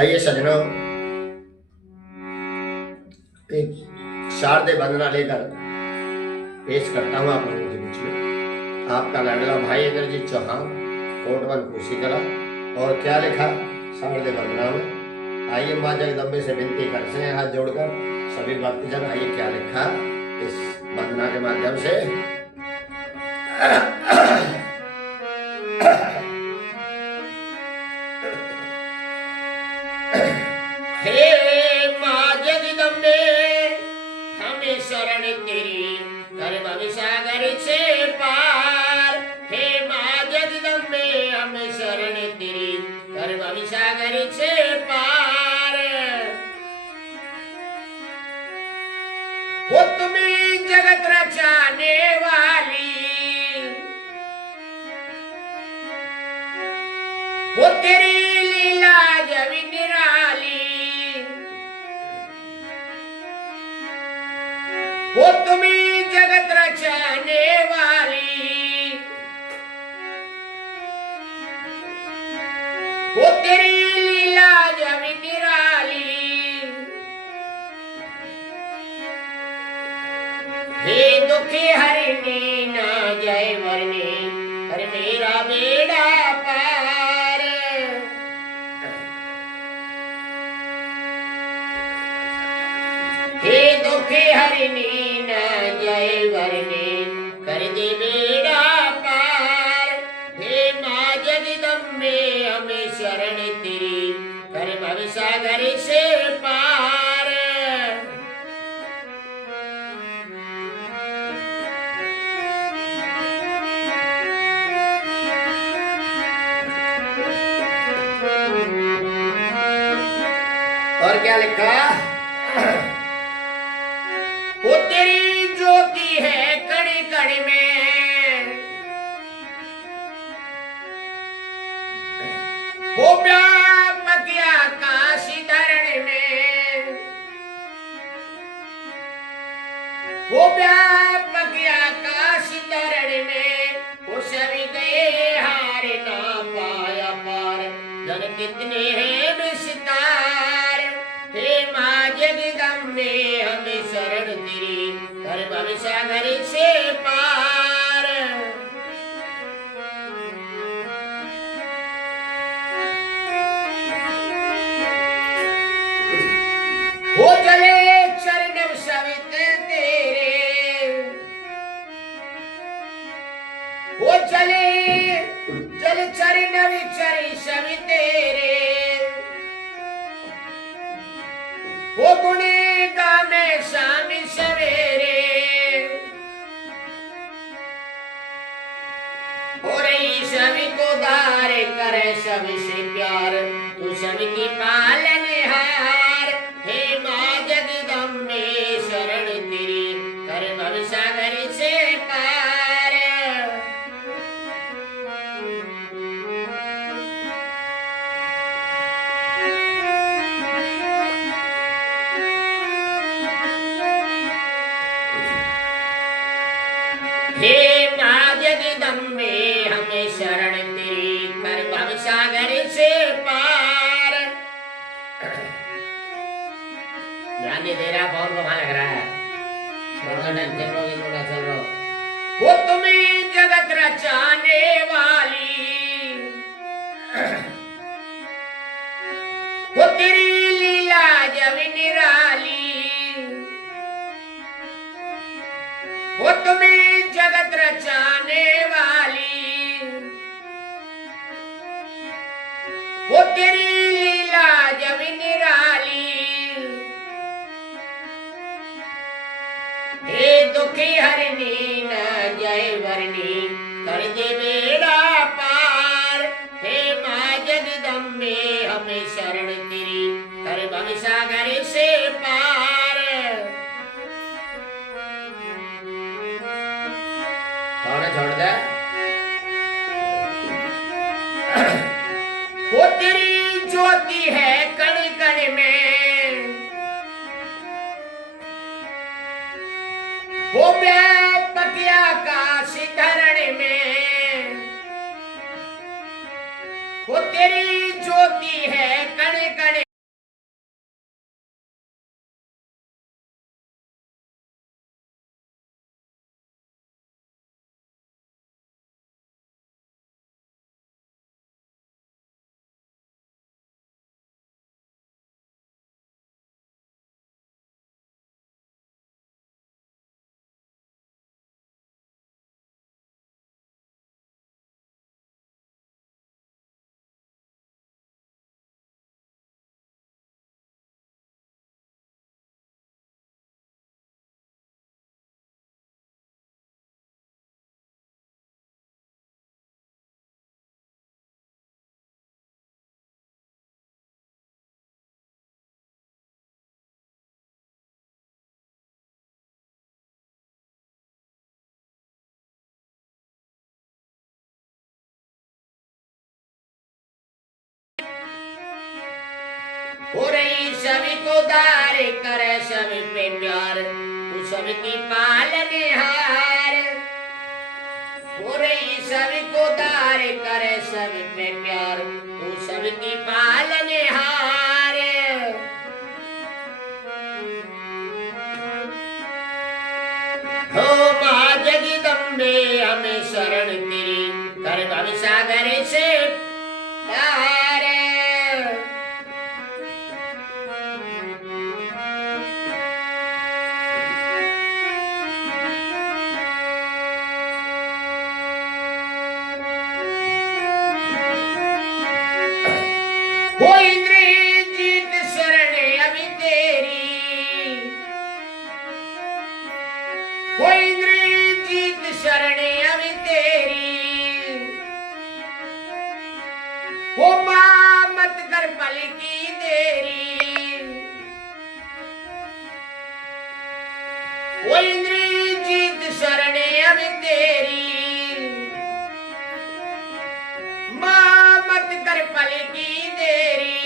आइए सजनों, एक शारदीय वंदना लेकर पेश करता हूँ आप लोगों के बीच में। आपका लाडला भाई इंद्रजीत चौहान, कोट 1 कोसी कला। और क्या लिखा शारदीय वंदना में, आइए माँ जगदम्बे से विनती करते हैं हाथ जोड़कर सभी भक्तजन। आइए क्या लिखा इस वंदना के माध्यम से। हे माँ जगदम्बे हमें शरण तेरी, कर भव सागर से पार। हे माँ जगदम्बे हमें शरण तेरी, कर भव सागर से पार। वो तुम्ही जगत रचाने वाली, वो तेरी लीला जब निराली। वो तुम्ही जगत रचाने वाली, वो तेरी लीला जब निराली। हे दुखी हरिणी ना जय वरनी, कर मेरा बेड़ा पार। हे दुखी हरिणी ना जय वरनी, कर दे बेड़ा पार। हे माँ जगदम्बे हमें शरण तेरी, कर भव सागर से पार। और क्या लिखा, वो तेरी ज्योति है कण कण में, वो व्यापक आकाश धरण में। वो व्यापक आकाश धरण में, वो सभी गए हार ना पाया पार। जन कितने हैं विस्तार। हे माँ जगदम्बे हमें शरण तेरी, कर भव सागर से पार। वो जले चरण सवित तेरे, वो जले जल चरण विचर सवि तेरे। वो गुणे गामे शाम सवेरे, और सभी को दार करे सभी से प्यार। तू सबकी पालनहार। हे माँ जगदम्बे शरण तेरी, कर भव सागर से पार। हे माँ जगदम्बे हमें शरण तेरी, कर भव सागर से पार। ध्यान नहीं दे रहा, बहुत वहां लग रहा है। चल रहा। वो तुम्ही जगत रचाने वाली, वो तेरी लीला जब निराली। वो तुम्ही जगत रचाने वाली, वो तेरी लीला जब निराली। हे दुखी हरिणी ना जय वरनी, कर दे बेड़ा पार। हे माँ जगदम्बे हमें शरण तेरी, कर भव सागर से पार। छोड़ दे। वो तेरी ज्योति है कण कण में, वो व्यापक आकाश धरण में। वो तेरी ज्योति है कण कण हो रही सभी को दार करे सभी पे प्यार तू सबकी पालनहार हो रही सभी को दार करे सभी पे प्यार तू सबकी पालनहार हो मां जगदम्बे हमें शरण तेरी कर भव सागर से पार हो इंद्रजीत शरण अभी तेरी हो इंद्रजीत शरण अभी तेरी हो मां मत कर पल की देरी हो इंद्रजीत शरण अभी तेरी मां मत कर पल की देरी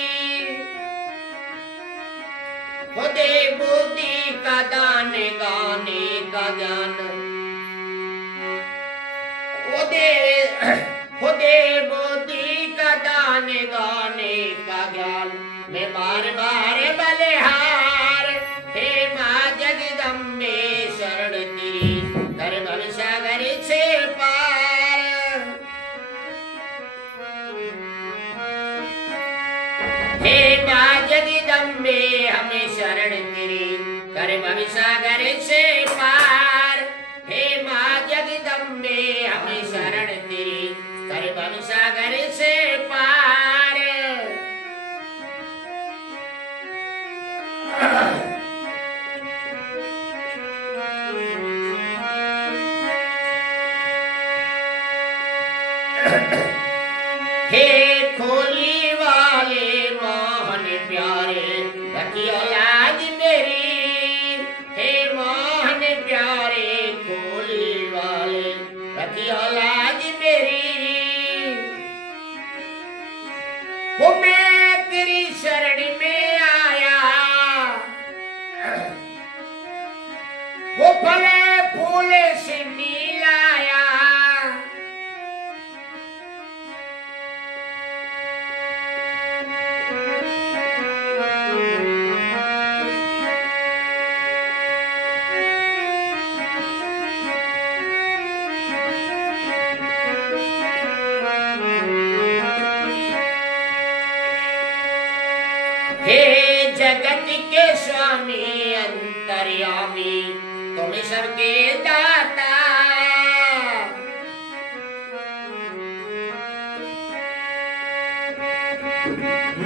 हो दे बुद्धि का दान गाने का ज्ञान हो दे बुद्धि का दान गाने का ज्ञान मैं बार बार बलिहार हे मां जगदम्बे शरण तेरी कर भव सागर से पार हे मां जगदम्बे हमें शरण तेरी कर भव सागर से पार हे मां जगदम्बे हमें शरण तेरी कर भव सागर से पार हे खोली वाले मोहन प्यारे रखियो लाज मेरी हे मोहन प्यारे खोली वाले रखियो लाज मेरी वो मैं तेरी शरण में आया वो फले फूले से मिलाया हे जगत के स्वामी अंतर्यामी तुम सबके दाता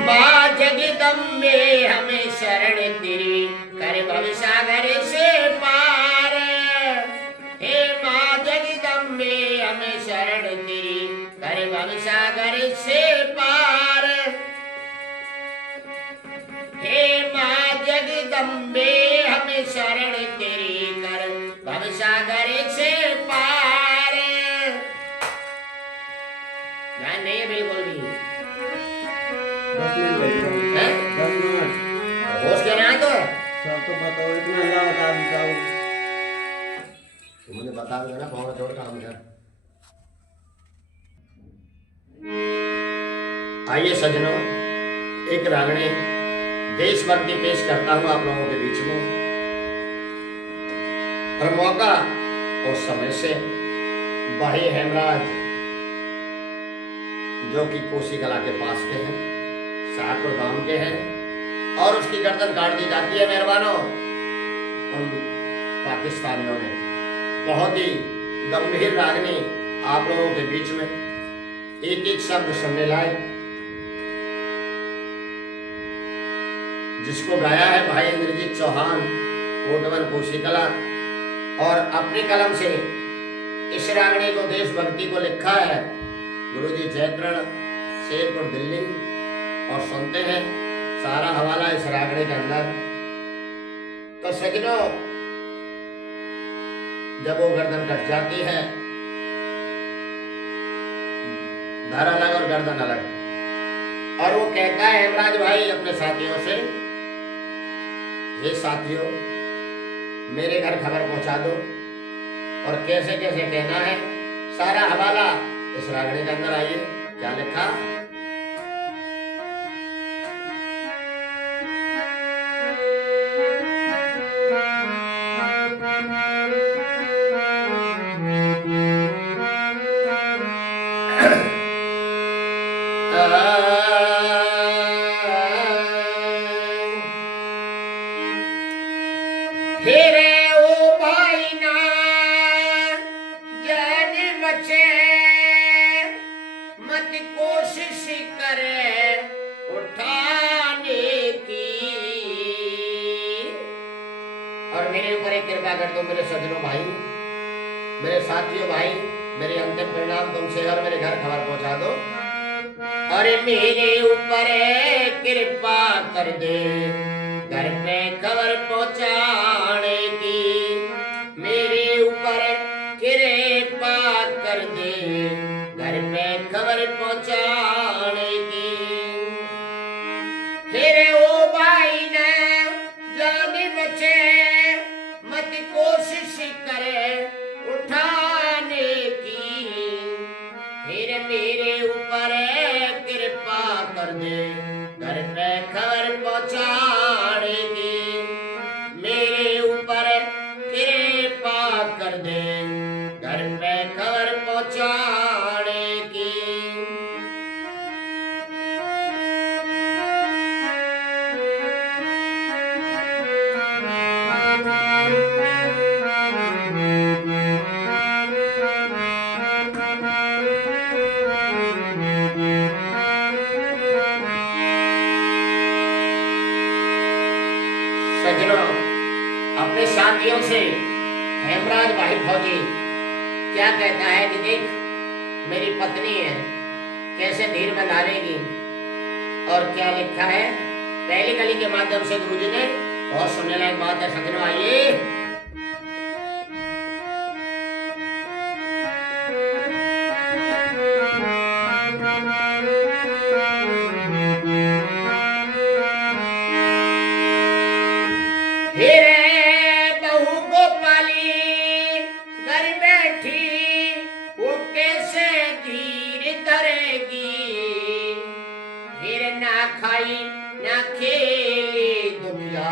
मां जगदम्बे हमें शरण तेरी कर भव सागर से पार हे मां जगदम्बे हमें शरण तेरी कर भव सागर से पार हे मां जगदम्बे हमें शरण तेरी कर भव सागर से पार ध्यान नहीं है बिल्कुल भी 10 मिनट लगेगा। हैं? 10 मिनट होश क्या ना तो सब तो बताओ इतना अल्लाह बता बताओ तुमने बता दिया ना भाव जोड़ काम कर आइए सजनों एक रागणी देशभक्ति पेश करता हूं आप लोगों के बीच में और मौका और समय से भाई हेमराज जो कि कोसी कला के पास के हैं शाहपुर गांव के हैं और उसकी गर्दन काट दी जाती है मेहरबानों उन पाकिस्तानियों ने बहुत ही गंभीर रागनी आप लोगों के बीच में एक एक शब्द सुनने लायक जिसको गाया है भाई इंद्रजीत चौहान कोटवन कोसीकला और अपनी कलम से इस रागनी को देशभक्ति को लिखा है गुरुजी जयकरण शेरपुर दिल्ली और सुनते हैं सारा हवाला इस रागनी के अंदर। तो सजनों जब वो गर्दन कट जाती है धर अलग और गर्दन अलग और वो कहता है हेमराज भाई अपने साथियों से, ये साथियों मेरे घर खबर पहुंचा दो। और कैसे कैसे कहना है सारा हवाला इस रागणी के अंदर। आइए क्या लिखा। फिरे ओ भाई ना जान बचे, मत कोशिश करे उठाने की। और मेरे ऊपर एक कृपा कर दो मेरे सज्जनों भाई, मेरे साथियों भाई, मेरे अंतिम परिणाम तुमसे और मेरे घर खबर पहुंचा दो। अरे मेरे ऊपर कृपा कर दे घर पे खबर पहुंचाने की। मेरे ऊपर कृपा कर दे घर पे खबर पहुंचाने की। फिर ओ भाई ने जान बचे, मत कोशिश करे उठाने की। फिर मेरे ऊपर कृपा कर दे घर पे खबर पहुंचाने की। मेरे ऊपर कृपा कर दे घर पे खबर पहुंचाने की। सज्जनों अपने साथियों से हेमराज भाई फौजी क्या कहता है कि देख मेरी पत्नी है कैसे धीर बंधारेगी। और क्या लिखा है पहली कली के माध्यम से गुरुजी ने बहुत सुनने लायक बात है। सज्जनों आइए बहू को पाली घर बैठी वो कैसे धीर धरेगी। फिर ना खाई ना खेली दुनिया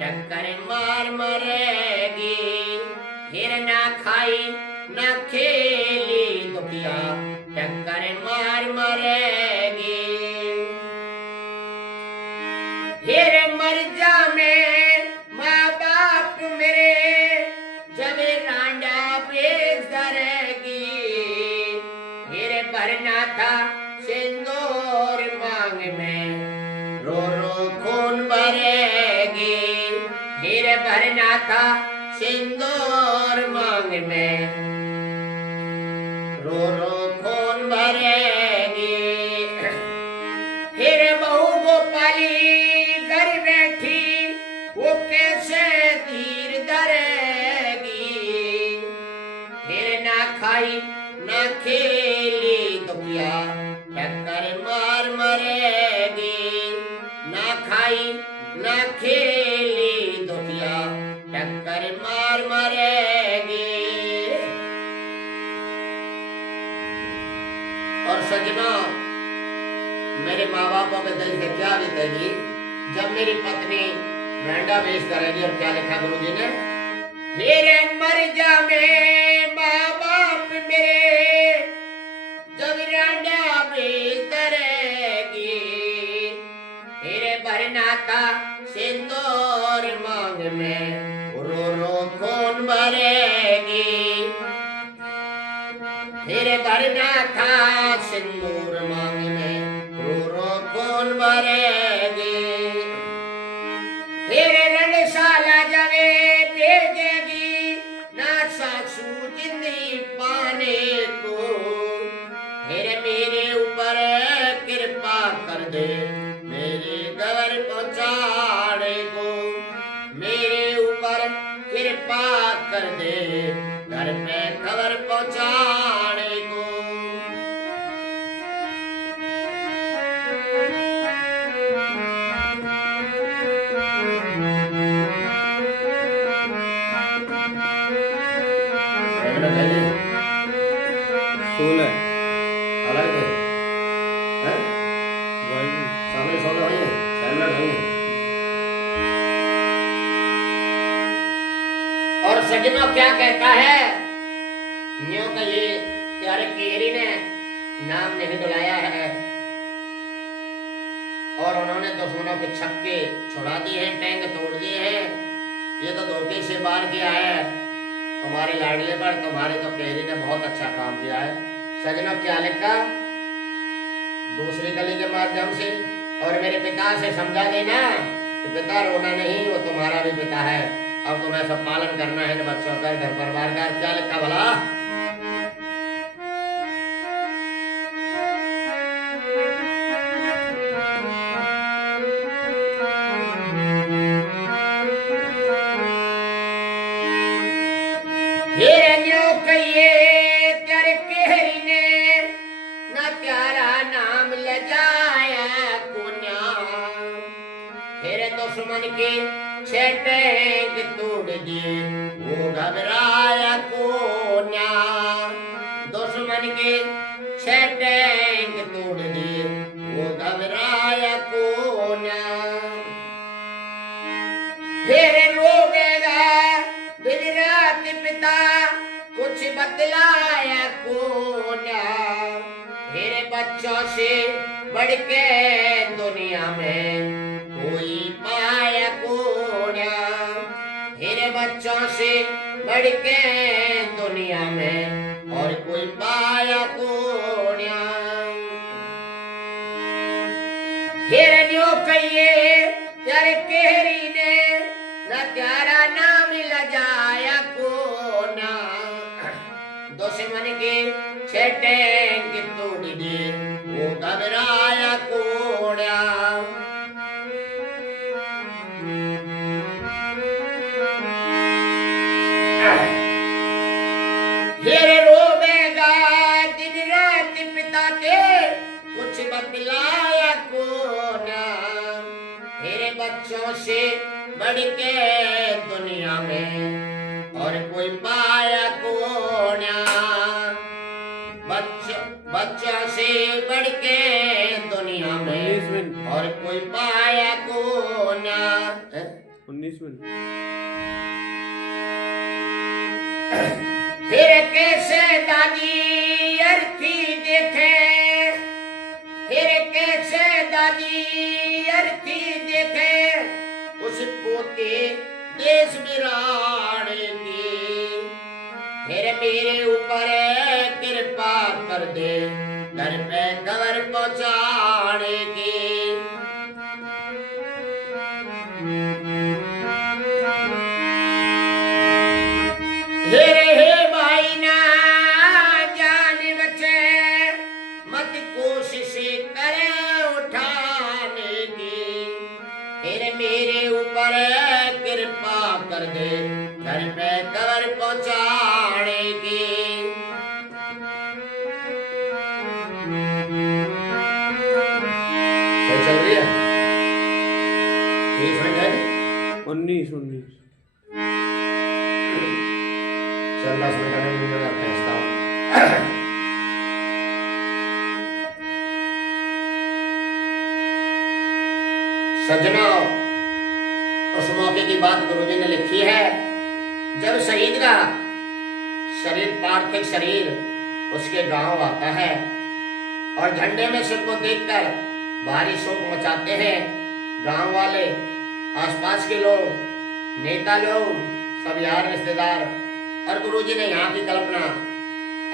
टक्कर मार मरेगी। फिर ना खाई ना खेली दुनिया टक्कर मार मरेगी। फिर मर जा में माँ बाप मेरे जब रांडा बेच करेगी। फिर भरना था सिंदूर मांग में रो रो खून भरेगी। फिर भरना था सिंदूर मांग में रो रो खून भरेगी। फिर बहू गोपाली घर बैठी वो कैसे धीर धरेगी। फिर ना खाई ना खेली दुनिया टक्कर मार मरेगी। ना खाई ना खेली दुनिया टक्कर मार मरेगी। और सजना मेरे माँ बापों के दिल से क्या बीतेगी जब मेरी पत्नी मेंढा बेच करेगी। और क्या लिखा गुरुजी ने मेरे मर जा में माँ बाप मेरे जब रांडा बेच करेगी। मेरे भरना था सिंदूर मांग में रो रो खून भरेगी। फिर भरना था सिंदूर मांग में रो रो खून भरेगी। फिर रणशाला जवे भेजेगी ना सासू जिंदगी पाने को। फिर मेरे ऊपर कृपा कर दे मेरे घर पहुंचाने को। मेरे ऊपर कृपा कर दे घर पे खबर पहुंचाने को। सजनों क्या कहता है, न्यों का ये प्यारे केरी ने नाम नहीं बुलाया है और उन्होंने दुश्मनों के छक्के छुड़ा दिए हैं, टैंक तोड़ दिए हैं। ये तो धोखे से बार किया है तुम्हारे लाडले पर। तुम्हारे तो केरी ने बहुत अच्छा काम किया है। सजनों क्या लिखा, दूसरी कली के माध्यम से और मेरे पिता से समझा देना कि पिता रोना नहीं, वो तुम्हारा भी पिता है। अब तुम्हें सब पालन करना है बच्चों का, घर परिवार का। क्या लिखा भला, हिरण्यों कहिए तेरे केहरी ने न प्यारा नाम लजाया कुन्या। तेरे दुश्मन के छेटेंग तोड़ दिए वो घबराया कोन्या। दुश्मन के छेटेंग तोड़ दिए वो घबराया कोन्या। फिर रोवेगा दिन रात पिता कुछ बतलाया कोन्या। मेरे बच्चों से बढ़ के दुनिया में कोई पाया कोन्या। मेरे बच्चों से बढ़ के दुनिया में और कोई पाया कोन्या। हिरण्यों कहिए तेरे केहरी ने न प्यारा नाम लजाया कोन्या। दुश्मन के छेटेंग तोड़ दिए वो घबराया कोन्या। फिर रोवेगा दिन रात पिता के कुछ बतलाया कोन्या। मेरे बच्चों से बढ़ के दुनिया में और कोई पाया कोन्या। बच्चों से बढ़ के दुनिया में और कोई पाया कोन्या। 19 मिनट। फिर कैसे दादी अर्थी देखे, फिर कैसे दादी अर्थी देखे उस पोते देश बिराने की। फिर मेरे ऊपर कृपा कर दे घर पे खबर पहुंचाने की। हे भाई ना जान बचे मत कोशिश करे उठाने की। फिर मेरे ऊपर कृपा कर दे घर पे खबर पहुंचाने की। सही चल रही है? 30 मिनट है? 19 चल 10 मिनट में भेजता हूँ। सज्जनों, उस मौके की बात गुरुजी ने लिखी है जब शहीद का शरीर, पार्थिव शरीर उसके गांव आता है और झंडे में सिर को देखकर भारी शोक मचाते हैं गांव वाले, आसपास के लोग, नेता लोग, सब यार रिश्तेदार। और गुरुजी ने यहाँ की कल्पना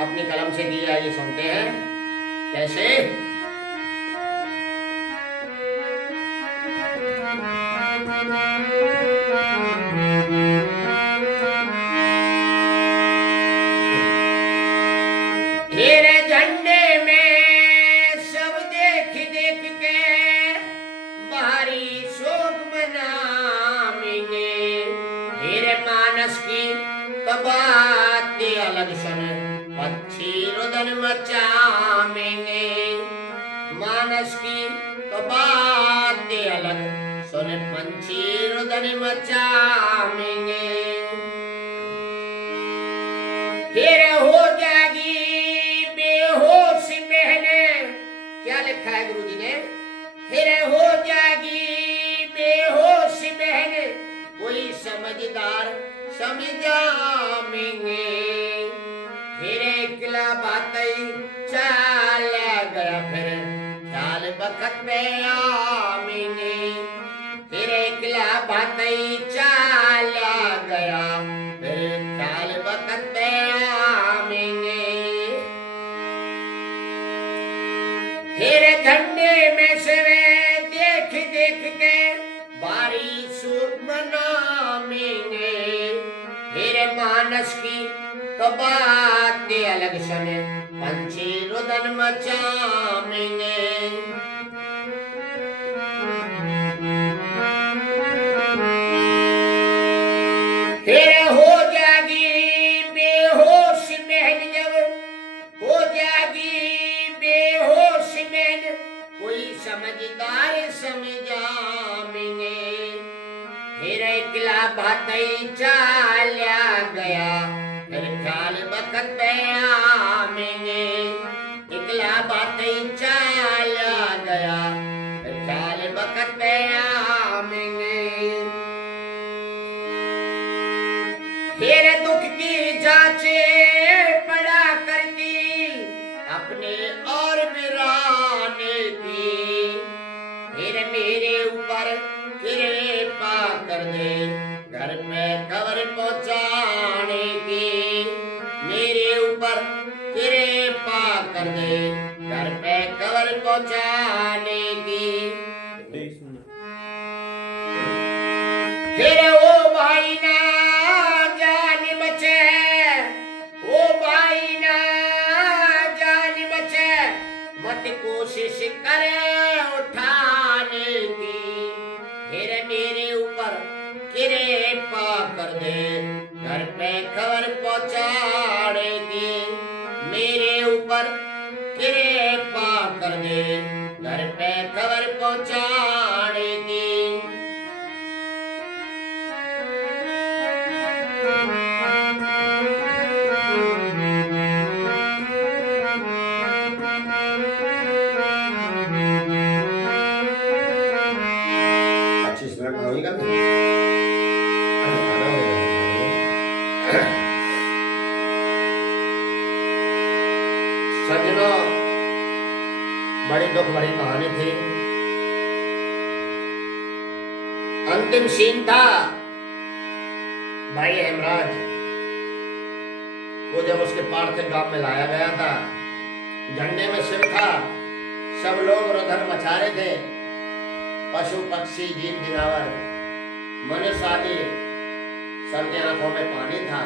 अपनी कलम से की है, ये सुनते हैं कैसे। तेरे झंडे में सब देख देख के बाहरी शोक मनाएंगे। तेरे मानस की तो बात अलग सुन पक्षी रुदन मचाएंगे। मानस की तो बात अलग सुन पंछी रुदन मचाएंगे। फिर हो जाएगी बेहोश बहने, क्या लिखा है गुरुजी ने, फिर हो जाएगी बेहोश बहने कोई समझदार समझामेंगे। फिर एकला बातें चल गया, फिर ख्याल बखत में आमेंगे। फिर एकला बातें चल गया, फिर ख्याल बखत में आमेंगे। फिर झंडे में से वे देख देख के बारिश मनामेंगे। फिर मानस की तो बात अलग सुने, पंछी रुदन मचामेंगे। फिर हो जागी बेहोश महल, जब हो जागी बेहोश महल, कोई समझदार समझामेंगे। फिर एकला बातें चला गया, फिर ख्याल बखत में आमेंगे। एकला बातें चला गया, फिर ख्याल बखत में आमेंगे। फिर दुख की जांचे पड़ा करती अपने और बिराने की। फिर मेरे ऊपर कृपा कर दे, घर में खबर पहुंचाने की। मेरे ऊपर कृपा कर दे, घर पे खबर पहुंचाने की। 23 मिनट। फिर ओ भाई ना जान बचे, ओ भाई ना जान बचे, मत कोशिश करे उठाने की। फिर मेरे ऊपर कृपा कर दे, घर पे खबर पहुंचाने की। मेरे ऊपर कृपा कर दे, घर पे खबर पहुंचाने की। सज्जनों, बड़ी दुख भरी कहानी थी। अंतिम सीन था भाई हेमराज को जब उसके पार्थिव गांव में लाया गया था। झंडे में सिर था, सब लोग रुदन मचा रहे थे। पशु पक्षी जीव जनावर मनुष्य आदि सबके आंखों में पानी था।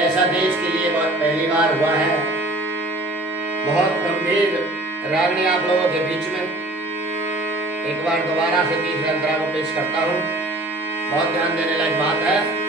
ऐसा देश के लिए बहुत पहली बार हुआ है। बहुत गंभीर रागनी आप लोगों के बीच में एक बार दोबारा से तीसरे अंतरा को पेश करता हूँ। बहुत ध्यान देने लायक बात है।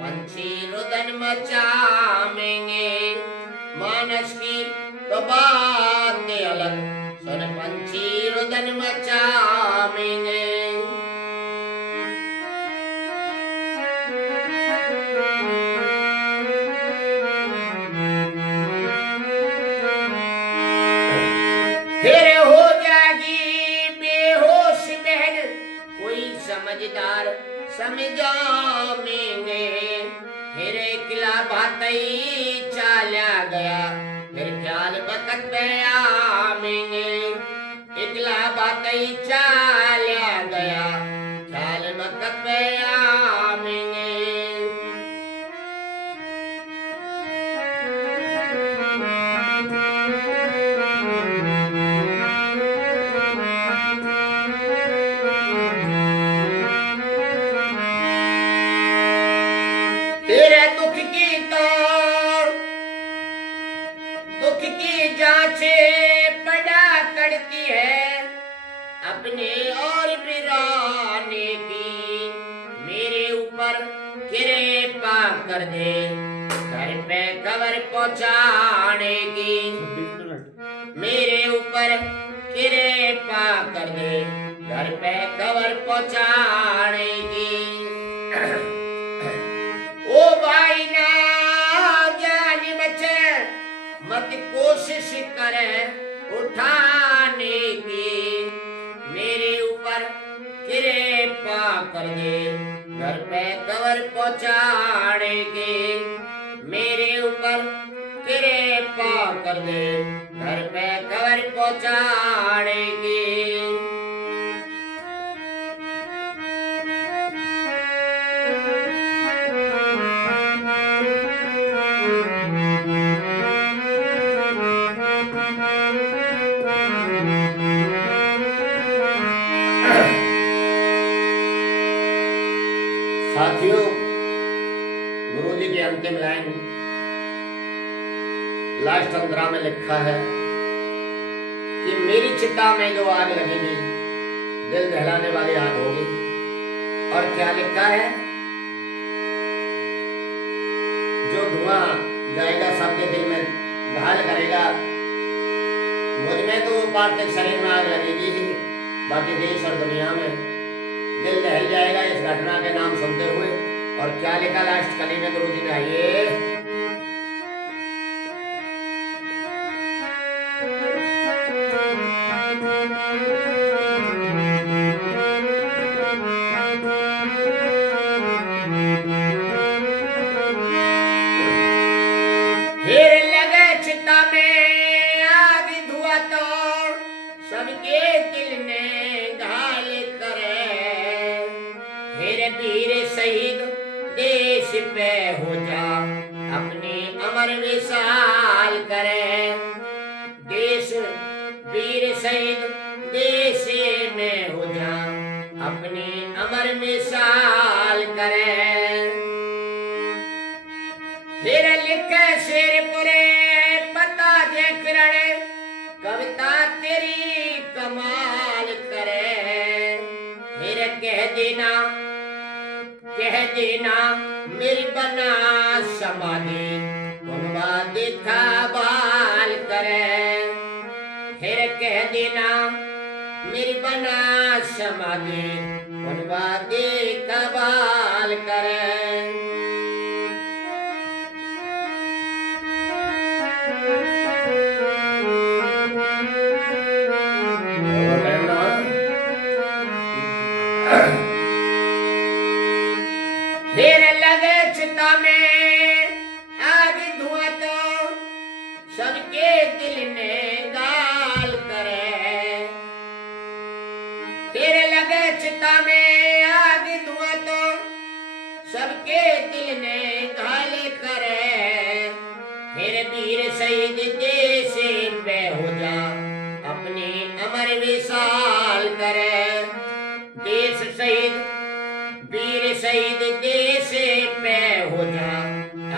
पंछी रुदन मचामेंगे। मानस की तो बात अलग सुन, पंछी रुदन मचामेंगे। फिर हो जागी बेहोश बहन, कोई समझदार समझामेंगे। फिर एकला बातें चला गया, फिर ख्याल बखत में आमेंगे। एकला बातें चला गया, ख्याल बखत में आमेंगे। तेरे दुख की तो अपने और बिराने की, मेरे ऊपर कृपा कर दे घर पे खबर पहुंचाने की। 26 मिनट। मेरे ऊपर कृपा कर दे घर पे खबर पहुंचाने की। ओ भाई ना जान बचे मत कोशिश करे उठाने की, मेरे ऊपर कृपा कर दे घर पे खबर पहुंचाने की। मेरे ऊपर कृपा कर दे घर पे खबर पहुंचाने की। साथियों, गुरु जी की अंतिम लाइन लास्ट अंतरा में लिखा है कि मेरी चिता में जो आग लगेगी दिल दहलाने वाली आग होगी। और क्या लिखा है, जो धुआं जाएगा सबके दिल में घायल करेगा। मुझ में तो पार्थिव शरीर में आग लगेगी ही, बाकी देश और दुनिया में दिल दहल जाएगा इस घटना के नाम सुनते हुए। और क्या लिखा लास्ट कली में गुरु जी ने, आइए फिर लगे चिता में आग धुआं तो सबके दिल में घायल करे। फिर वीर शहीद देश पे हो जा अपनी अमर मिसाल करे। देश वीर शहीद देश में हो जा अपनी अमर मिसाल करे। फिर लिखे शेर पुरे पता जे किरण कविता तेरी कमाल करे। फिर कह देना मेरी बना समाधि कुनवा देखा बाल करे। फिर कह देना मेरी बना समाधि कुनवा देखा बाल करे। फिर लगे चिता में आग धुआं तो सबके दिल में गाल करे। फिर लगे चिता में आग धुआं तो सबके दिल में घायल करे। फिर वीर शहीद देश पे हो जा अपनी अमर मिसाल करे। देश शहीद वीर शहीद देश पे हो जा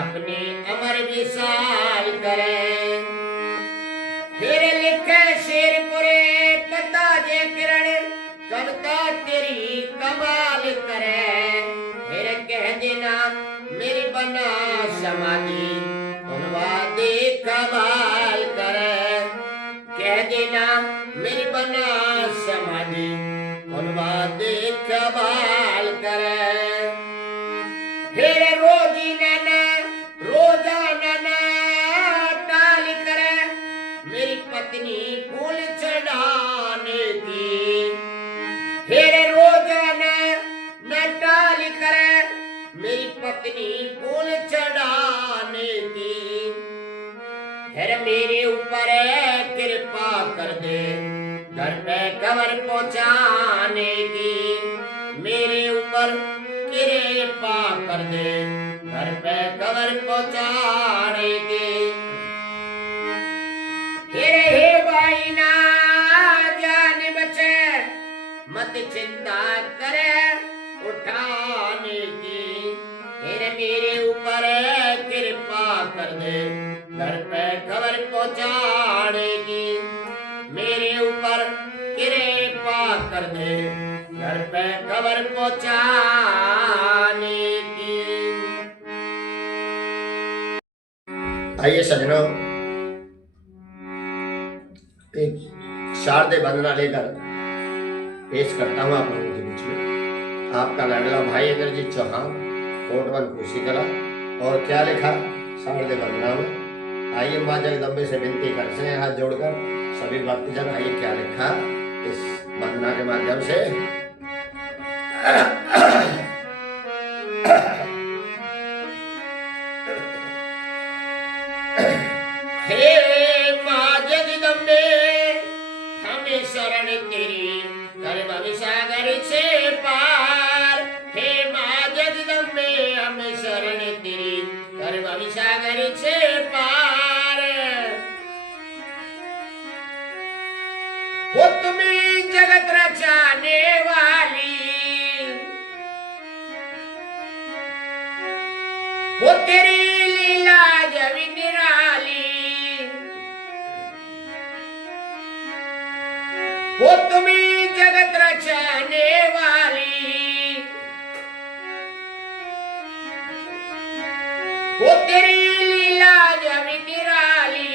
अपनी अमर मिसाल करे। फिर लिखे शेर पुरे पता जे किरण कविता तेरी कमाल करे। फिर कह देना मेरी बना समाधि कुनवा दे कमाल करे। कह देना मेरी बना समाधि कुनवा दे कमाल करे। फिर रोजाना टाल करे मेरी पत्नी फूल चढ़ाने की। फिर रोजाना न टाल करे मेरी पत्नी फूल चढ़ाने की। फिर मेरे ऊपर कृपा कर दे घर पे खबर पहुंचाने की। मेरे ऊपर कृपा कर दे घर पे खबर पहुंचाने की। हे भाई ना जान बचे मत चिंता करे उठाने की। फिर मेरे ऊपर कृपा कर दे घर पे खबर पहुंचाने की। मेरे ऊपर कृपा कर दे घर पे खबर पहुंचाने की। आइए सजनों, एक शारदे वंदना लेकर पेश करता हूँ आप लोगों के बीच में आपका लाडला भाई इंद्रजीत चौहान, कोट 1 कोसी कला। और क्या लिखा शारदे वंदना में, आइए माँ जगदम्बे से विनती करते हैं हाथ जोड़कर सभी भक्तजन, आइए क्या लिखा इस वंदना के माध्यम से। हे माँ जगदम्बे हमें शरण तेरी कर भव सागर से पार। हे माँ जगदम्बे हमें शरण तेरी कर भव सागर से पार। वो तुम्ही जगत रचाने वाली, वो तेरी लीला जब निराली। वो तुम्ही जगत रचाने वाली, वो तेरी लीला जब निराली।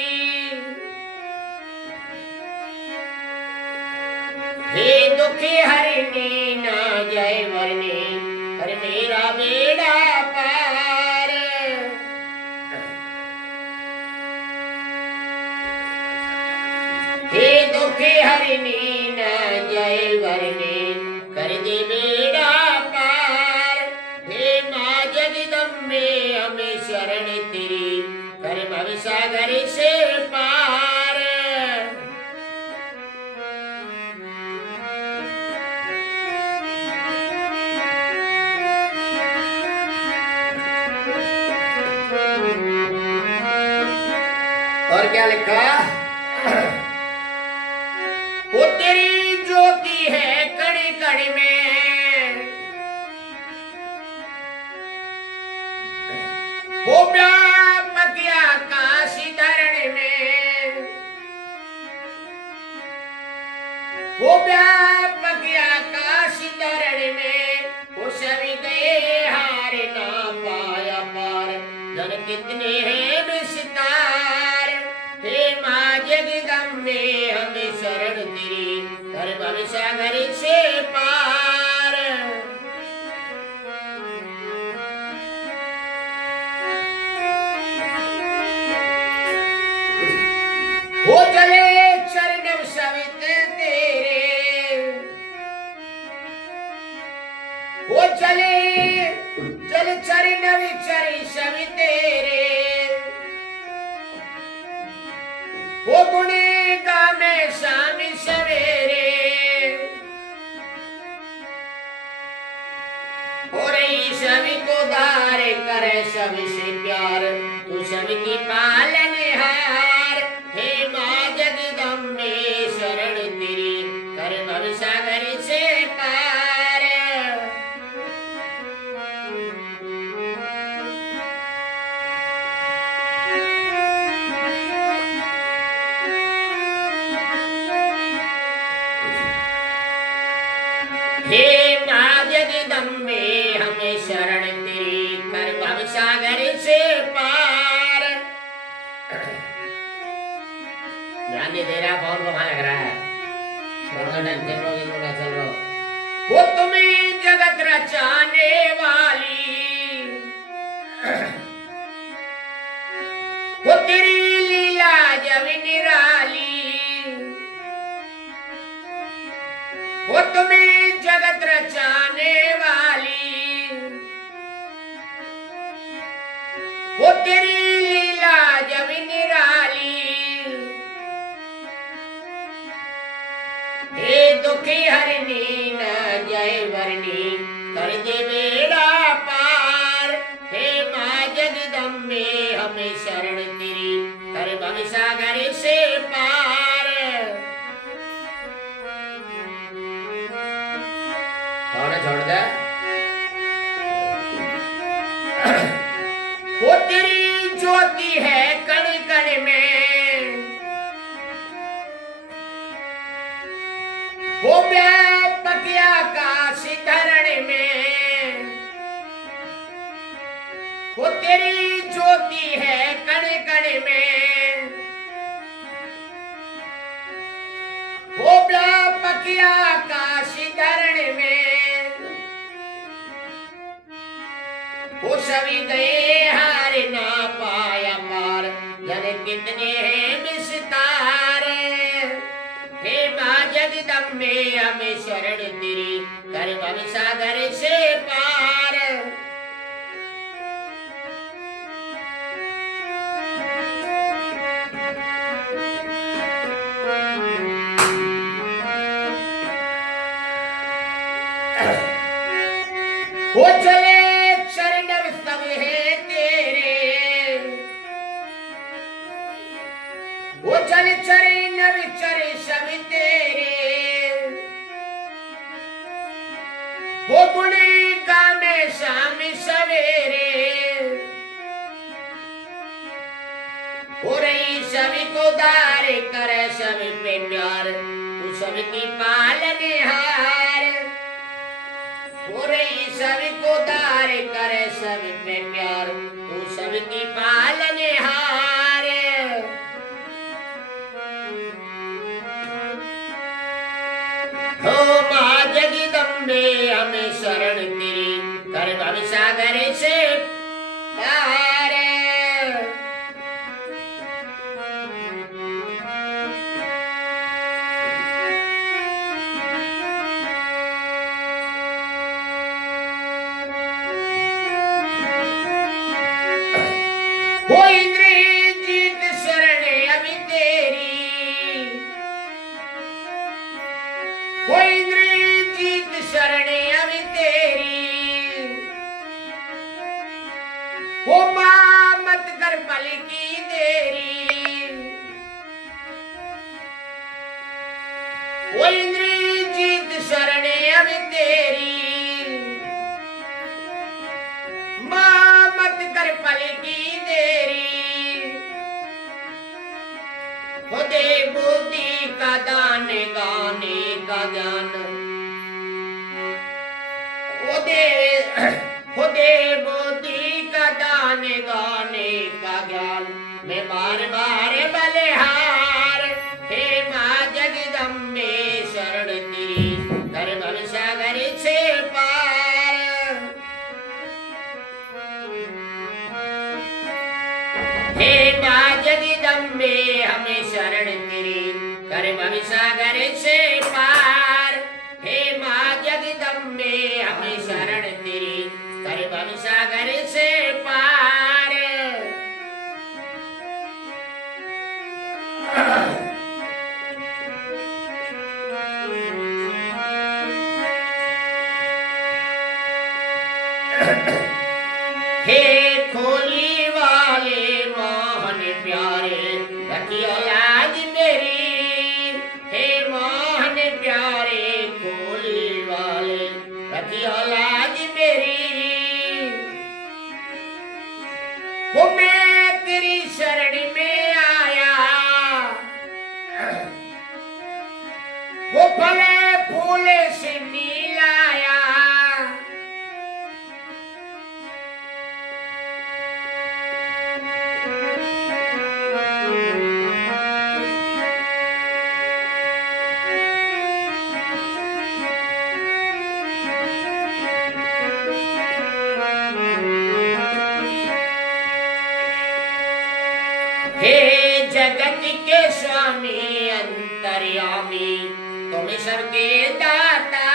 हे दुखी हरिणी ना जय वरनी कर मेरा बेड़ा पार। हे दुखी हरिणी ना जय वरनी कर दे बेड़ा पार। हे माँ जगदम्बे हमें शरण तेरी कर भव सागर से पार। और क्या लिखा, वो तेरी ज्योति है कड़ी कड़ी में, वो व्यापक आकाश धरण में, वो व्यापक आकाश धरण में। वो सभी गए हार ना पाया पार, जन कितने हैं विस्तार। हे माँ जगदम्बे हमें शरण तेरी कर भव सागर से पार। वो चले चरणव सवित तेरे, वो चले चल चरणव चरि सवि तेरे। वो गुणे गामे शाम सवेरे, हो रही सभी को दार करे सभी से प्यार, तू सबकी पालनहार। हे माँ जगदम्बे शरण तेरी कर भव सागर से पार। हे माँ जगदम्बे हमें शरण तेरी कर भव सागर से पार। ध्यान नहीं दे रहा, बहुत वहां लग रहा है, चल रहा। वो तुम्ही जगत रचाने वाली, वो तेरी लीला जब निराली। वो तुम्ही जगत रचाने वाली, वो तेरी लीला जब निराली। हे दुखी हरिणी ना जय वरनी कर दे बेड़ा पार। हे माँ जगदम्बे हमें शरण तेरी कर भव सागर से पार। छोड़ दे। वो तेरी वो तेरी ज्योति है कण कण में, वो व्यापक आकाश धरण में, वो सभी गए हार ना पाया पार, जाने कितने हैं विस्तार। हे माँ जगदम्बे हमें शरण तेरी, कर भव सागर से पार। वो चले चरण सब है तेरे, वो चल चरण चर सब तेरे, वो गुणी गामे शाम सवेरे, हो रही सभी को दार करे सब पे प्यार, तू सबकी पालनहार। हो रही सभी को दार करे सब पे प्यार, तू सबकी पालनहार। हो माँ जगदम्बे हमें शरण तेरी, कर भव सागर से पार। वो इंद्रजीत शरण अभी तेरी, वो इंद्रजीत शरण अभी तेरी, वो माँ मत कर पल की देरी, वो इंद्रजीत शरण अभी तेरी, माँ मत कर पल की देरी। हो दे बुद्धि का दान गाने का ज्ञान, हो दे बुद्धि का दान गाने का ज्ञान, मैं बार बार बलिहार। हे माँ जगदम्बे शरण तेरी, कर भव सागर से पार। हे माँ जगदम्बे हमें शरण तेरी, कर भव सागर से पार। हे माँ जगदम्बे हमें शरण तेरी, कर भव सागर से पार। हे खोली वाले मोहन प्यारे, रखियो लाज मेरी। हे मोहन प्यारे खोली वाले, रखियो लाज मेरी। वो मैं तेरी शरण में आया, वो फले फूले से नीलाया। हे जगत के स्वामी अंतर्यामी, तुम सबके दाता।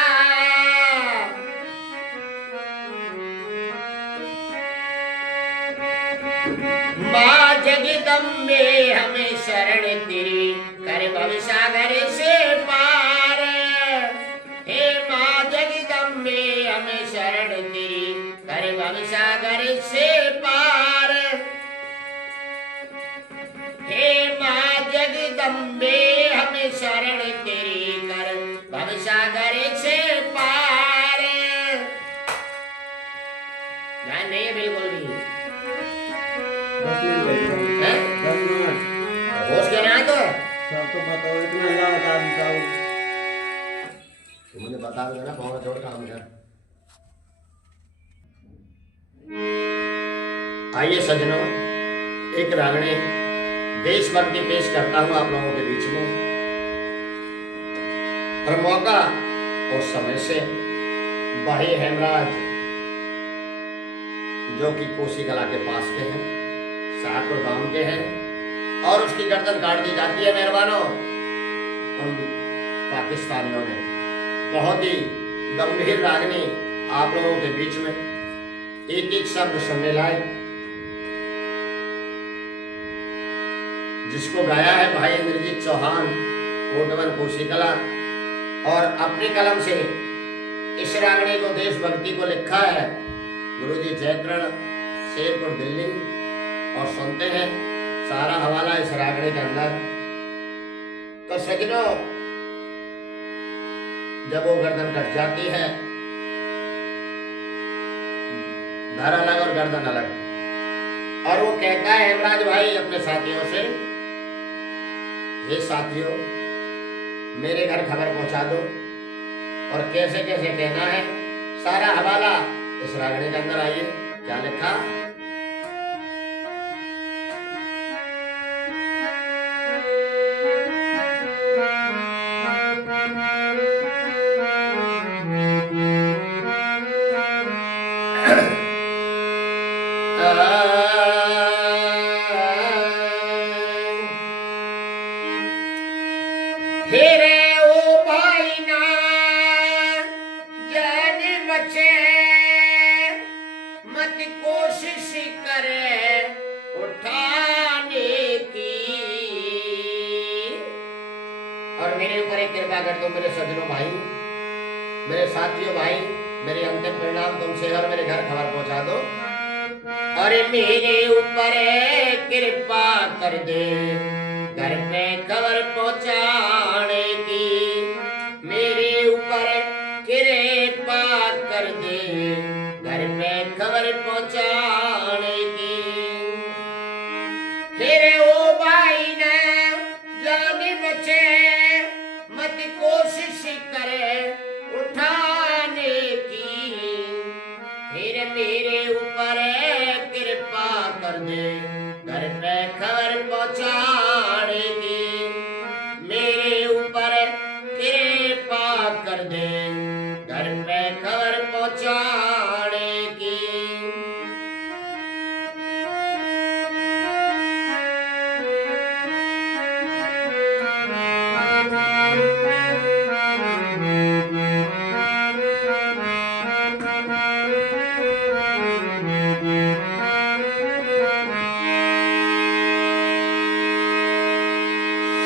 माँ जगदम्बे हमें शरण तेरी, कर भव सागर से पार। हे माँ जगदम्बे हमें शरण तेरी, कर भव सागर से पार। हे माँ जगदम्बे हमें शरण तेरी, कर भव सागर से पार। ध्यान नहीं है बिल्कुल भी। 10 मिनट बैठो। हैं? 10 मिनट। होश के ना तो सब तो बताओ, इतना अल्लाह बता दिखाओ। तुमने बता दिया ना, बहुत जोर काम कर। आइए सजनों, एक रागणी देशभक्ति पेश करता हूं आप लोगों के बीच में। और मौका और समय से भाई हेमराज जो कि कोसी कला के पास के हैं, शाहपुर गांव के हैं, और उसकी गर्दन काट दी जाती है मेहरबानों उन पाकिस्तानियों ने। बहुत ही गंभीर रागनी आप लोगों के बीच में, एक एक शब्द सुनने लायक, जिसको गाया है भाई इंद्रजीत चौहान, कोटवन कोसी कला, और अपनी कलम से इस रागनी को, देशभक्ति को लिखा है गुरुजी जयकरण, शेरपुर दिल्ली। और सुनते हैं सारा हवाला इस रागनी के अंदर। तो सजनों, जब वो गर्दन कट जाती है, धर अलग और गर्दन अलग, और वो कहता है हेमराज भाई अपने साथियों से, हे साथियों मेरे घर खबर पहुंचा दो। और कैसे कैसे कहना है, सारा हवाला इस रागनी के अंदर। आइए क्या लिखा। हेरे ओ भाई ना जान बचे, मत कोशिश करे उठाने की। और मेरे ऊपर एक कृपा कर दो मेरे सज्जनों भाई, मेरे साथियों भाई, मेरे अंतिम परिणाम तुमसे, और मेरे घर खबर पहुंचा दो। अरे मेरे ऊपर कृपा कर दे घर पे खबर पहुंचाने की। मेरे ऊपर कृपा कर दे घर पे खबर पहुंचाने की। फिर ओ भाई ने जान बचे, मत कोशिश करे उठाने की। फिर मेरे ऊपर कृपा कर दे घर पे खबर पहुंचाने की। मेरे ऊपर कृपा कर दे घर पे खबर पहुंचाने की।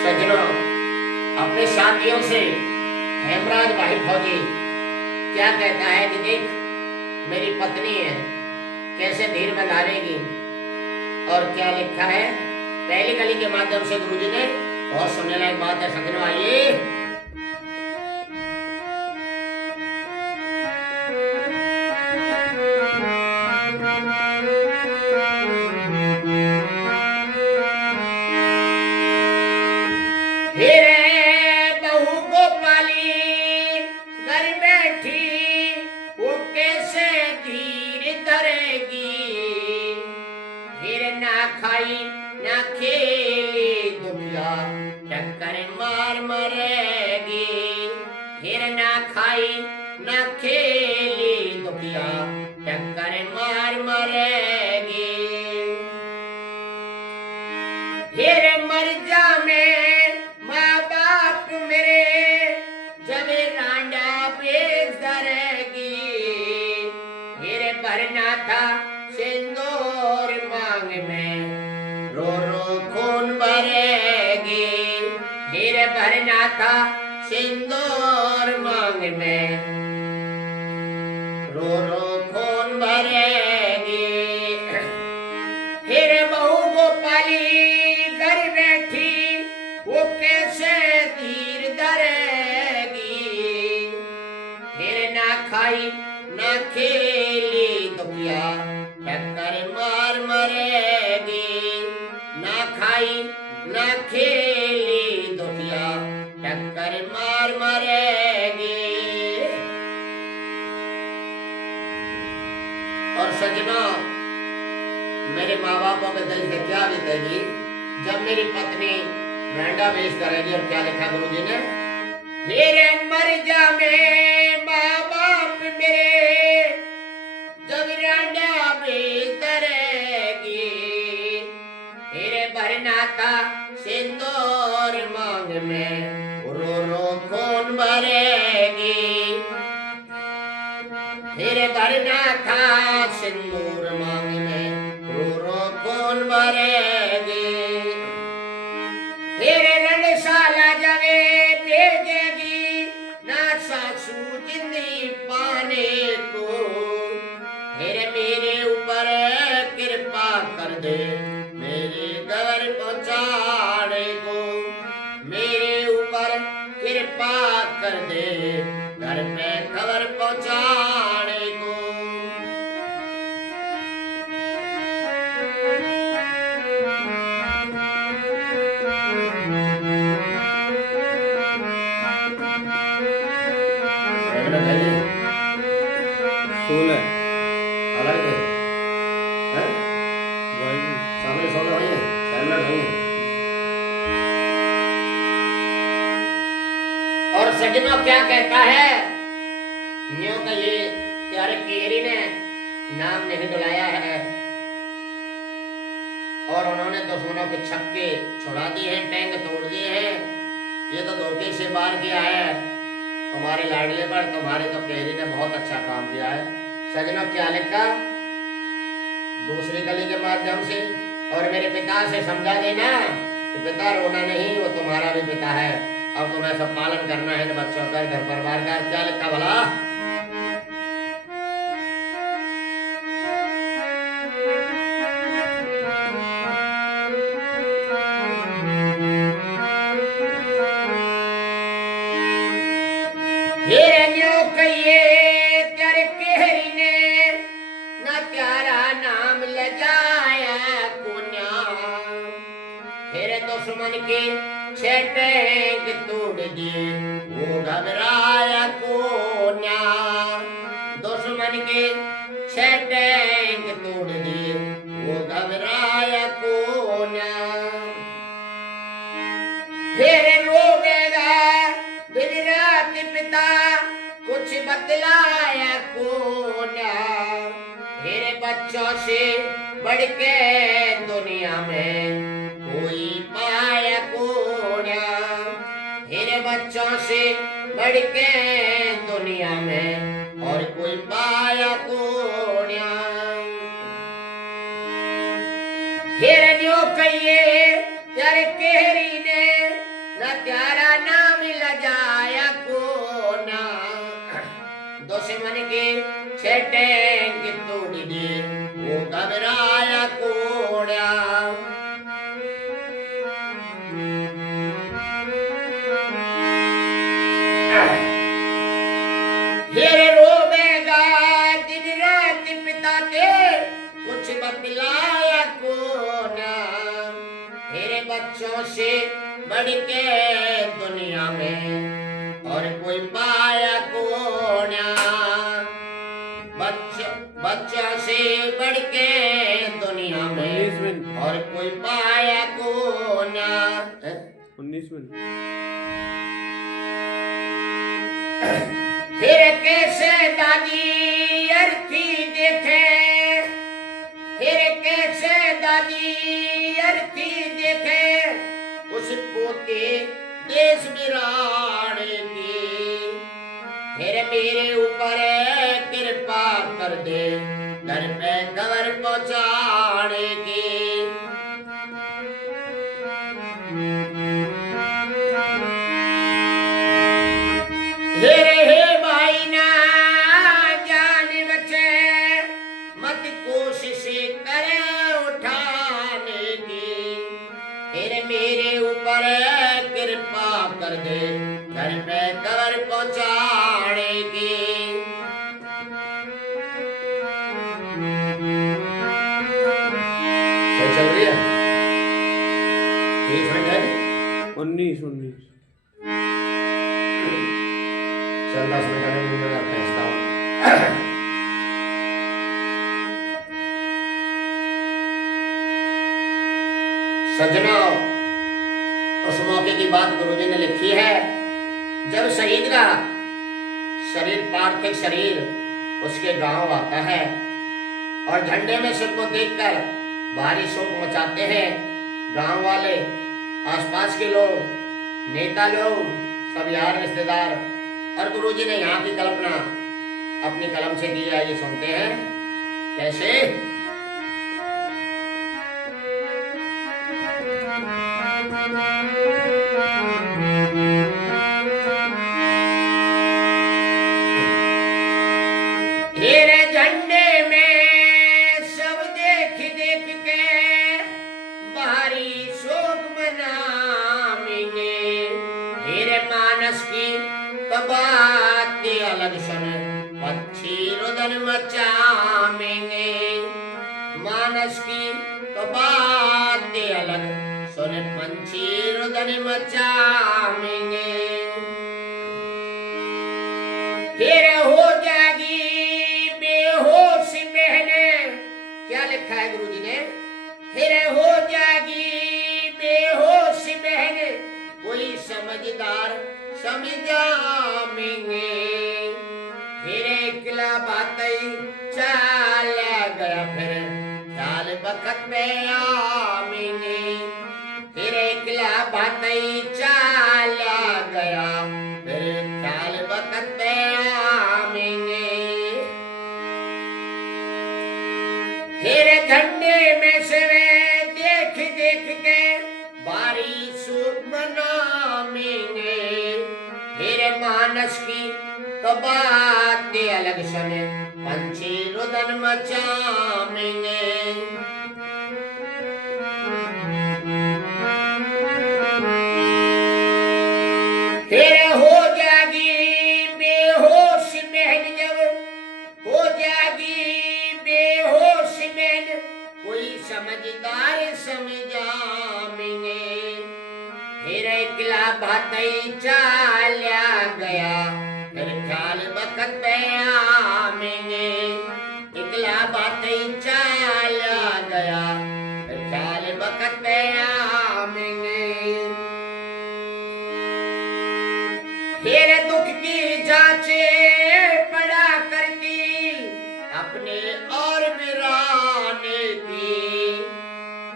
सज्जनों, अपने साथियों से हेमराज भाई फौजी क्या कहता है कि देख मेरी पत्नी है, कैसे धीर बंधारेगी। और क्या लिखा है पहली कली के माध्यम से गुरुजी ने। बहुत सुनने लायक बात है सज्जनों, आइए। हेरे बहू गोपाली घर बैठी, वो कैसे धीर धरेगी। फिर ना खाई ना खेली दुखिया टक्कर मार मरेगी। फिर ना खाई ना खेली दुखिया टक्कर मार मरेगी। फिर मर जा में माँ बाप मेरे, जब रांडा बेच धरेगी। फिर भरना था सिंदूर मांग में, रो रो खून भरेगी। फिर भरना था सिंदूर मांग में, रो रो खून भरेगी। फिर बहू गोपाली घर बैठी, वो कैसे धीर धरेगी। फिर ना खाई ना खेली दुखिया टक्कर मार मरेगी। ना खाई ना खेली दुखिया टक्कर मार मरेगी। और सजना, मेरे माँ बापों के दिल से क्या बीतेगी जब मेरी पत्नी मेंढा बेच करेगी। और क्या लिखा गुरु जी ने, मेरे मर जावे माँ बाप मेरे जब रांडा बेच करेगी। तेरे भरना था सिंदूर मांग में रो रो कौन भरेगी। तेरे भरना था सिंदूर मांग में रो रो कौन भरेगी। तेरे रणशाला जावे भेजेगी ना सासू जिंदगी पाने को। तेरे मेरे ऊपर कृपा कर दे मेरे घर पहुंचाने को। मेरे ऊपर कृपा कर दे घर पे खबर पहुंचाने को। कैमरा चाहिए 16 अलग है हैं? वही सामने 16 वही है, कैमरा नहीं है। और सजनों क्या कहता है, न्यू का ये प्यारे केरी ने नाम नहीं बुलाया है और उन्होंने दुश्मनों के छक्के छुड़ा दिए हैं, टैंक तोड़ दिए हैं। ये तो धोखे से बार किया है तुम्हारे लाडले पर। तुम्हारे तो केरी ने बहुत अच्छा काम किया है। सजनों क्या लिखा, दूसरी गली के माध्यम से और मेरे पिता से समझा देना कि पिता रोना नहीं, वो तुम्हारा भी पिता है। अब तुम्हें सब पालन करना है इन बच्चों का, घर परिवार का। क्या लिखा भला, कहिए तेरे केहरी ने न प्यारा नाम लजाया पुण्या। तेरे दुश्मन के छेटेंग तोड़ दिए वो घबराया कोन्या। दुश्मन के छेटेंग तोड़ दिए वो घबराया कोन्या। फिर रोवेगा दिन रात पिता कुछ बतलाया कोन्या। तेरे बच्चों से बढ़ के दुनिया में कोई पाया कोन्या। तेरे बच्चों से बढ़ के दुनिया में और कोई पाया कोन्या। फिर न्यू कहिए तेरे केहरी ने न प्यारा नाम लजाया कोना। दुश्मन के छेटेंग तोड़ दिए वो घबराया कोड़ा। फिर रोवेगा दिन रात पिता के कुछ बतलाया कोना। तेरे बच्चों से बढ़ के दुनिया में और कोई पाया कोन्या। बच्चों से बढ़ के दुनिया में और कोई पाया कोन्या। 19 मिनट। फिर कैसे दादी अर्थी देखे, फिर कैसे दादी अर्थी देखे उस पोते देश बिराने की। फिर मेरे ऊपर कृपा कर दे घर पे खबर पहुंचाने की। हे भाई ना जान बचे मत कोशिश करे उठाने की। फिर मेरे ऊपर कृपा कर दे घर पे खबर पहुंचाने की। सही चल रही है 30 मिनट है 19 चल 10 मिनट में खींचता हूँ। सज्जनों, उस मौके की बात गुरुजी ने लिखी है जब शहीद का शरीर, पार्थिव शरीर उसके गांव आता है और झंडे में सिर को देखकर भारी शोक मचाते हैं गांव वाले, आसपास के लोग, नेता लोग, सब यार रिश्तेदार। और गुरुजी ने यहाँ की कल्पना अपनी कलम से की है, ये सुनते हैं कैसे। हेरे झंडे में सब देख देख के भारी शोक मनाएंगे। हेरे मानस की तो बात अलग सुन, पक्षी रुदन मचाएंगे। मानस की तो बात अलग सुन, पंछी रुदन मचाएंगे। फिर हो जाएगी बेहोश बहने, क्या लिखा है गुरुजी ने, फिर हो जाएगी बेहोश बहने, कोई समझदार समझाएंगे। फिर एकला बातें चल गया, फिर ख्याल वक्त में आएंगे। फिर एकला बातें चल गया, फिर ख्याल वक्त में आएंगे। फिर झंडे में से देख देख के बारी सूख मनाएंगे। फिर मानस की तो बात अलग सुने, पंछी रुदन मचाएंगे। फिर हो जाएगी बेहोश बहन, जब हो जाएगी बेहोश बहन, कोई समझदार समझाएंगे। फिर एकला बातें चला गया, फिर ख्याल वक्त पे आएंगे। एकला बातें चला गया, फिर ख्याल वक्त पे आएंगे। फिर दुख की जांचे पड़ा करती अपने और बिराने की।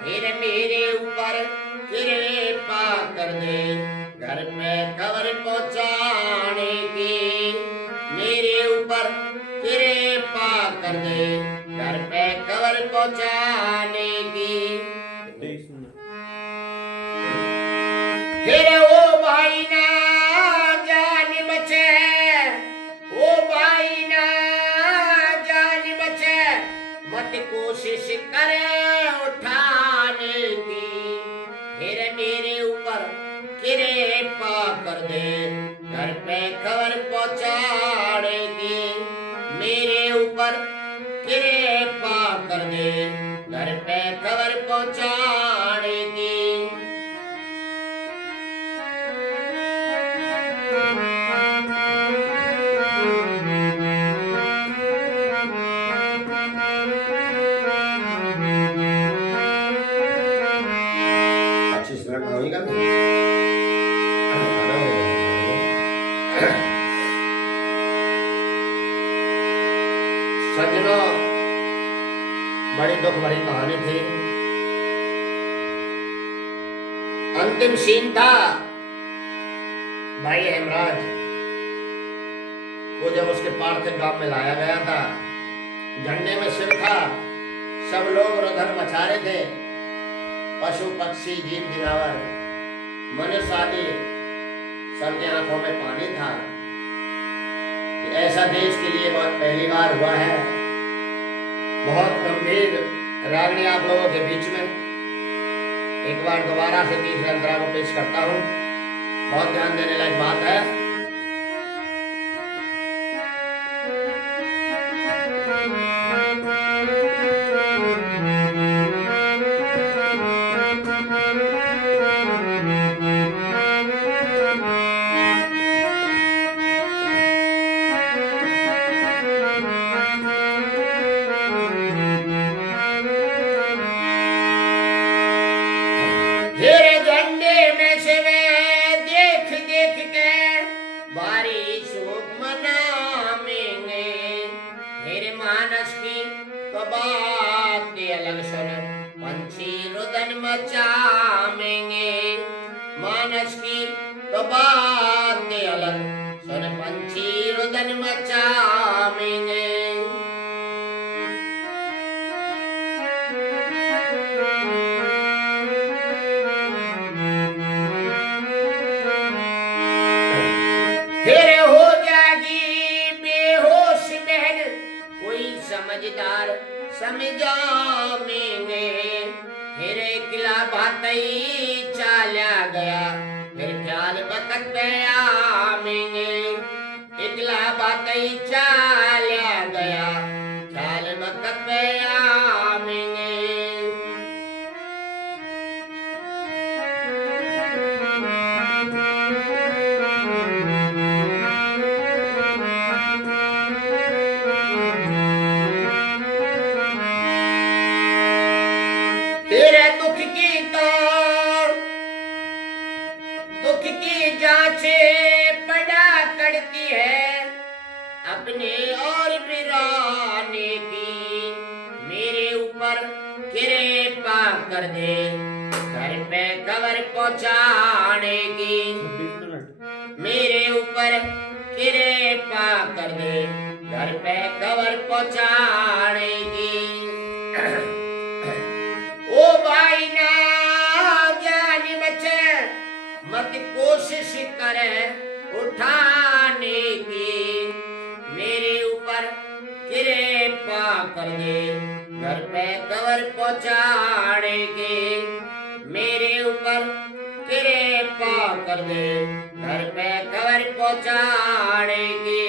फिर मेरे ऊपर कृपा कर दे, घर में खबर पहुंचाने की। मेरे ऊपर कृपा कर दे, घर पे खबर पहुंचाने की। 23 मिनट। फिर ओ भाई ना जान बचे, ओ भाई ना जान बचे, मत कोशिश करे उठाने की। फिर मेरे ऊपर कृपा कर दे, घर पे खबर पहुंचाने की। मेरे ऊपर कृपा कर दे, घर पे खबर पहुंचाने की। सज्जनों, बड़ी दुख भरी कहानी थी। अंतिम सीन था भाई हेमराज को जब उसके पार्थिव गांव में लाया गया था, झंडे में सिर था, सब लोग रुदन मचा रहे थे। पशु पक्षी जीव जनावर मनुष्य आदि सबके आंखों में पानी था। ऐसा देश के लिए बहुत पहली बार हुआ है। बहुत गंभीर रागनी आप लोगों के बीच में एक बार दोबारा से तीसरे अंतरा को पेश करता हूँ। बहुत ध्यान देने लायक बात है। मचामेंगे। मानस की तो बात अलग, सुन पंछी रुदन मचामेंगे। फिर हो जाएगी बेहोश बहन, कोई समझदार समझामेंगे। फिर किला भातई चाला गया, फिर ख्याल बकत पे आमेंगे। इकला भातई चाला गया, ख्याल बकत पे आमेंगे। तेरे दुख की जांचे पड़ा करती है, अपने और बिराने की। मेरे ऊपर कृपा कर दे, घर पे खबर पहुंचाने की। 26 मिनट। मेरे ऊपर कृपा कर दे, घर पे खबर पहुंचाने की। ओ भाई ना जान बचे, मत कोशिश करे उठाने की। मेरे ऊपर कृपा कर दे, घर पे खबर पहुंचाने की। मेरे ऊपर कृपा कर दे, घर पे खबर पहुंचाने की।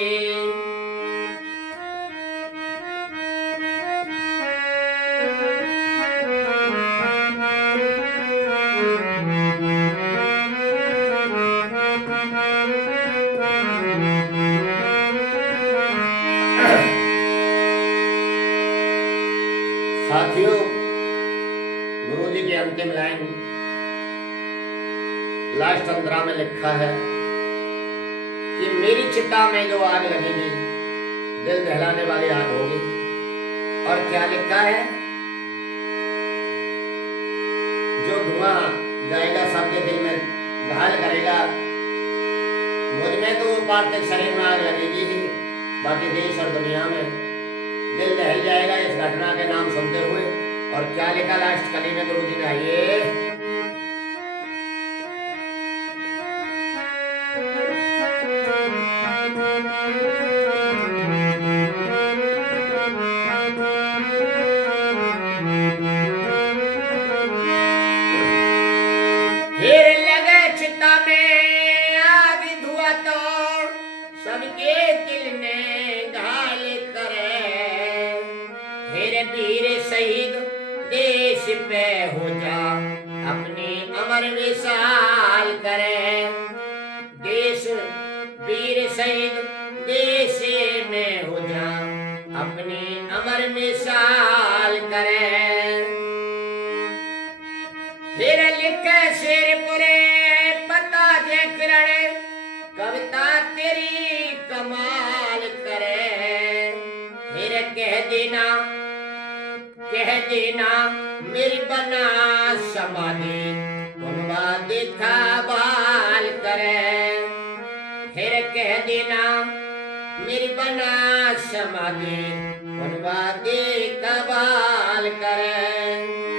साथियों, गुरु जी की अंतिम लाइन लास्ट अंतरा में लिखा है कि मेरी चिता में जो आग लगेगी, दिल दहलाने वाली आग होगी। और क्या लिखा है? जो धुआं जाएगा सबके दिल में घायल करेगा। मुझ में तो पार्थिव शरीर में आग लगेगी ही, बाकी देश और दुनिया में दिल दहल जाएगा इस घटना के नाम सुनते हुए। और क्या लिखा लास्ट कली में गुरु जी ने? आइए, फिर लगे चिता में आग धुआं तो सबके दिल ने घायल करे। फिर वीर शहीद देश पे हो जा, अपनी अमर विशाल करे। देश वीर शहीद देश में हो जा, अपनी अमर मिसाल करे। फिर लिखे शेर पुरे पता जे किरण, कविता तेरी कमाल करे। फिर कह देना मेरी बना समाधि, कुनवा देखा बाल करे। फिर कह देना मेरी बना समाधि, कुनवा देखा बाल करे।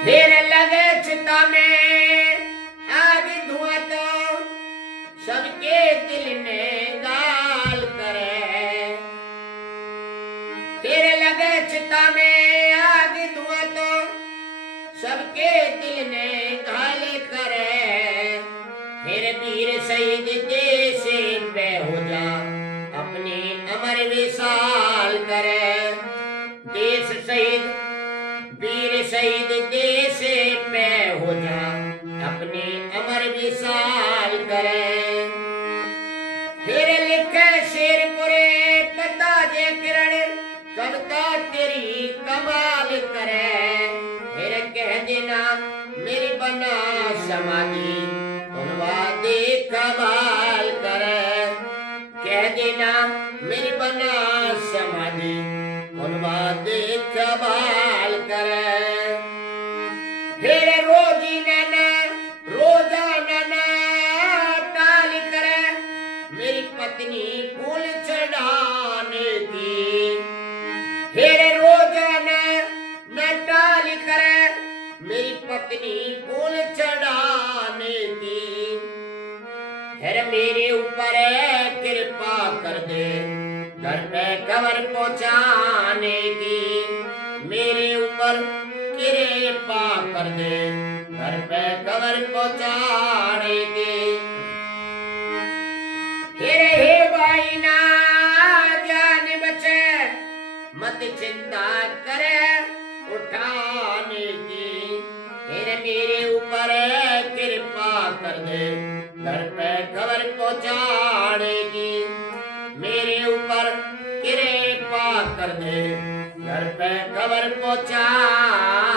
फिर लगे चिता में आग धुआं तो सबके दिल में गाल करे। फिर लगे चिता में आग धुआं तो सबके दिल में घायल करे। फिर वीर शहीद देश पे हो जा, अपनी अमर विशाल करे। देश शहीद वीर शहीद देश पे हो जा, अपनी अमर विशाल करे। फिर लिखे शेर पुरे पता जे किरण, कविता तेरी कमाल करे। फिर कह देना मेरी बना समाधि उनवा देख कमाल करे, कह देना मेरी बना समाधि उनवा देख कमाल करे। फिर रोजाना टाल करे, मेरी पत्नी फूल चढ़ाने की। फिर रोजाना न टाल करे, मेरी पत्नी फूल चढ़ाने की। फिर मेरे ऊपर कृपा कर दे घर पे कवर पहुंचाने की। मेरे ऊपर कृपा कर दे घर पे कवर पहुंचाने की। हे भाई ना जान बचे, मत चिंता करे उठाने की। फिर मेरे ऊपर कृपा कर दे घर पे खबर पहुंचाने की। मेरे ऊपर कृपा कर दे घर पे खबर पहुंचाने